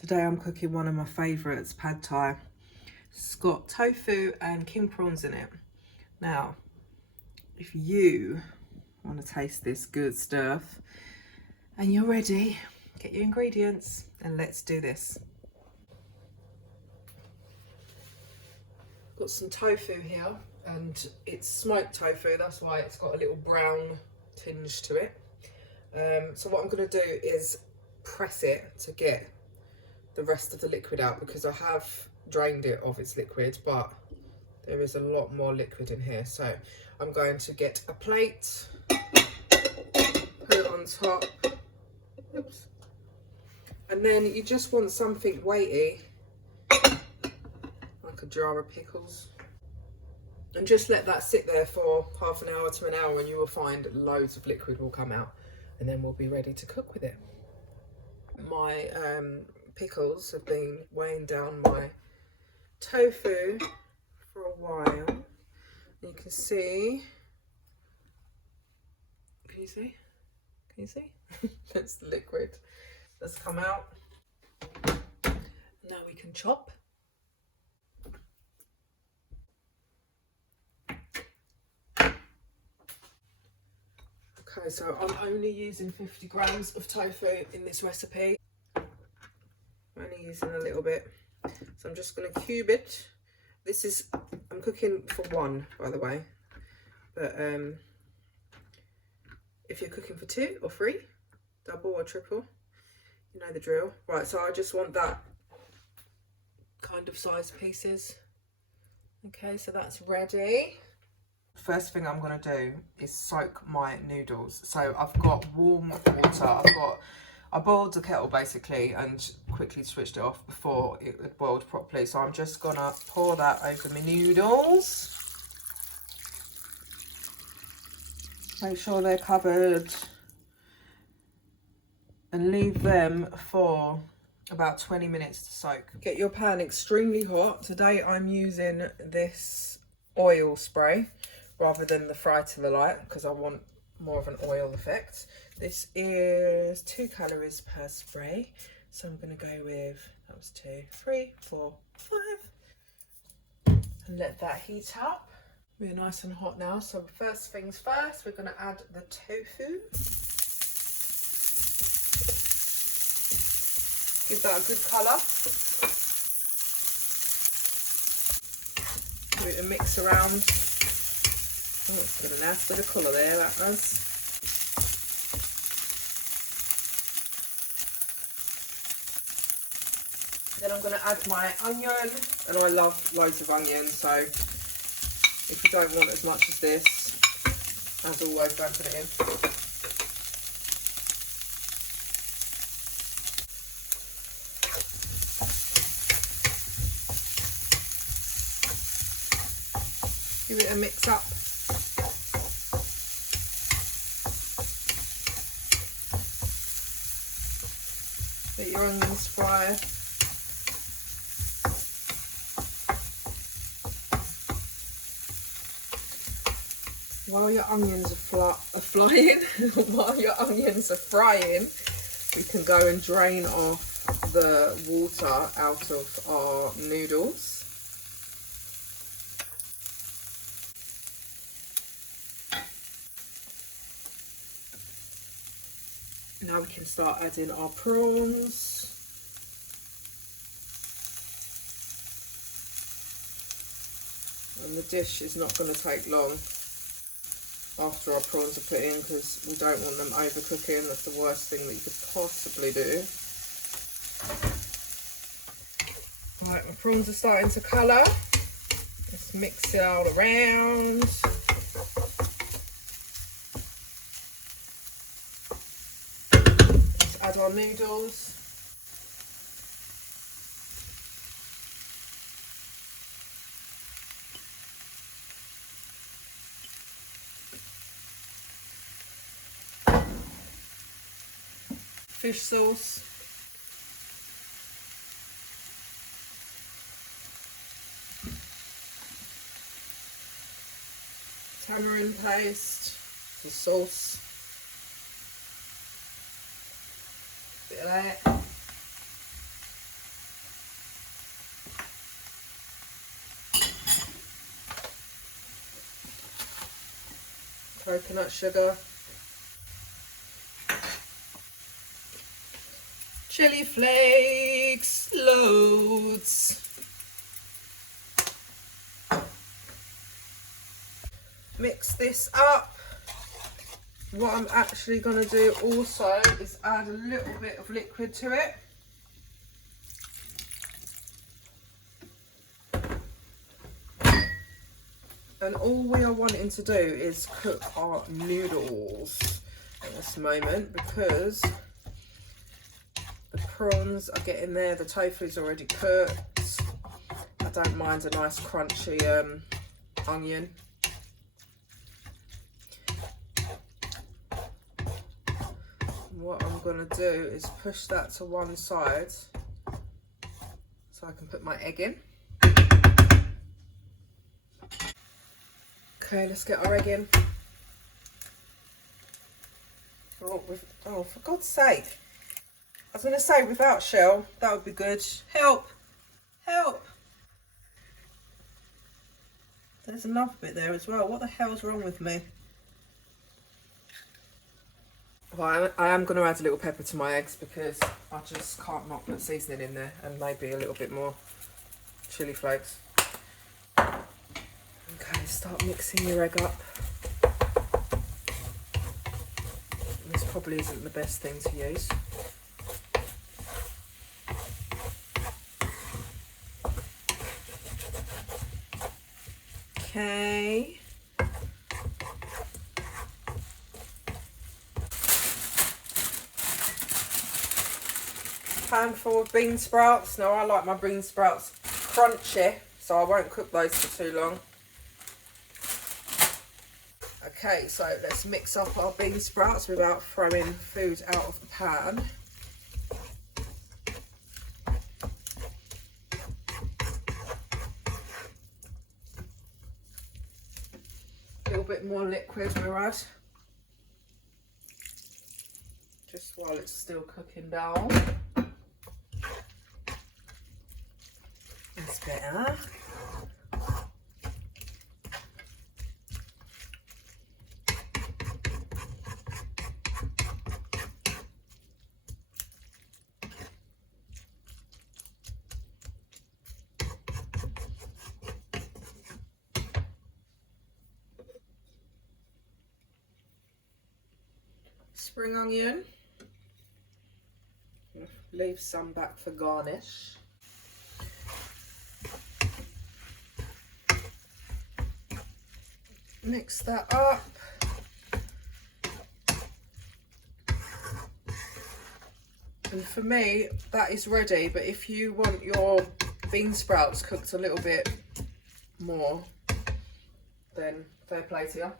Today I'm cooking one of my favourites, pad thai. It's got tofu and king prawns in it. Now, if you want to taste this good stuff and you're ready, get your ingredients and let's do this. Got some tofu here and it's smoked tofu, that's why it's got a little brown tinge to it. So what I'm going to do is press it to get the rest of the liquid out, because I have drained it of its liquid, but there is a lot more liquid in here. So I'm going to get a plate, put it on top. Oops. And then you just want something weighty, like a jar of pickles. And just let that sit there for half an hour to an hour and you will find loads of liquid will come out, and then we'll be ready to cook with it. My pickles have been weighing down my tofu for a while. You can see, can you see? That's the liquid that's come out. Now we can chop. Okay, so I'm only using 50 grams of tofu in this recipe. I'm only using a little bit. So I'm just going to cube it. This is, I'm cooking for one, by the way. But if you're cooking for two or three, double or triple, you know the drill. Right, so I just want that kind of size pieces. Okay, so that's ready. First thing I'm going to do is soak my noodles. So I've got warm water. I boiled the kettle basically and quickly switched it off before it had boiled properly. So I'm just going to pour that over my noodles. Make sure they're covered and leave them for about 20 minutes to soak. Get your pan extremely hot. Today I'm using this oil spray rather than the fry to the light, because I want more of an oil effect. This is 2 calories per spray. So I'm going to go with, that was 2, 3, 4, 5. And let that heat up. We're nice and hot now. So first things first, we're going to add the tofu. Give that a good colour. Give it a mix around. Oh, it's got a nice bit of colour there, that does. Then I'm going to add my onion, and I love loads of onion, so if you don't want as much as this, as always, don't put it in. Give it a mix up. Let your onions fry. While your onions are flying, while your onions are frying, we can go and drain off the water out of our noodles. Now we can start adding our prawns. And the dish is not going to take long after our prawns are put in, because we don't want them overcooking. That's the worst thing that you could possibly do. Right, my prawns are starting to colour. Let's mix it all around. Let's add our noodles. Fish sauce. Tamarind paste. The sauce. Bit of that. coconut sugar, chili flakes, loads. Mix this up. What I'm actually going to do also is add a little bit of liquid to it. And all we are wanting to do is cook our noodles at this moment, because the prawns are getting there, the tofu's already cooked. I don't mind a nice crunchy onion. What I'm going to do is push that to one side so I can put my egg in. Okay, let's get our egg in. Oh, for God's sake. I was going to say without shell, that would be good. Help! Help! There's another bit there as well. What the hell's wrong with me? Well, I am going to add a little pepper to my eggs because I just can't not put seasoning in there, and maybe a little bit more chili flakes. Okay, start mixing your egg up. This probably isn't the best thing to use. Okay. Pan full of bean sprouts. Now I like my bean sprouts crunchy, so I won't cook those for too long. Okay, so let's mix up our bean sprouts without throwing food out of the pan. A little bit more liquid we'll add, just while it's still cooking down. That's better. Spring onion. Leave some back for garnish. Mix that up. And for me, that is ready, but if you want your bean sprouts cooked a little bit more, then fair play to you.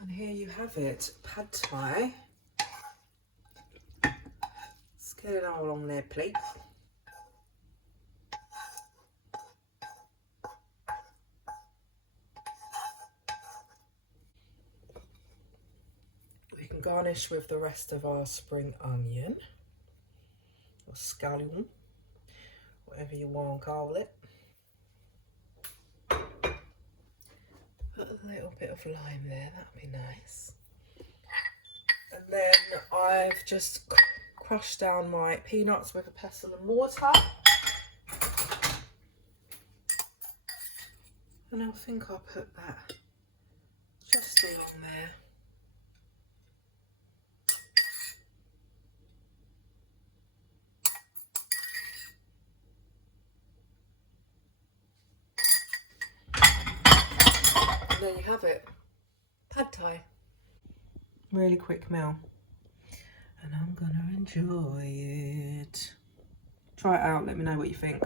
And here you have it, pad thai. Let's get it all on their plate. We can garnish with the rest of our spring onion, or scallion, whatever you want to call it. Put a little bit of lime there, that'd be nice. And then I've just crushed down my peanuts with a pestle and mortar. And I think I'll put that just along there. And there you have it, pad thai. Really quick meal, and I'm gonna enjoy it. Try it out, let me know what you think.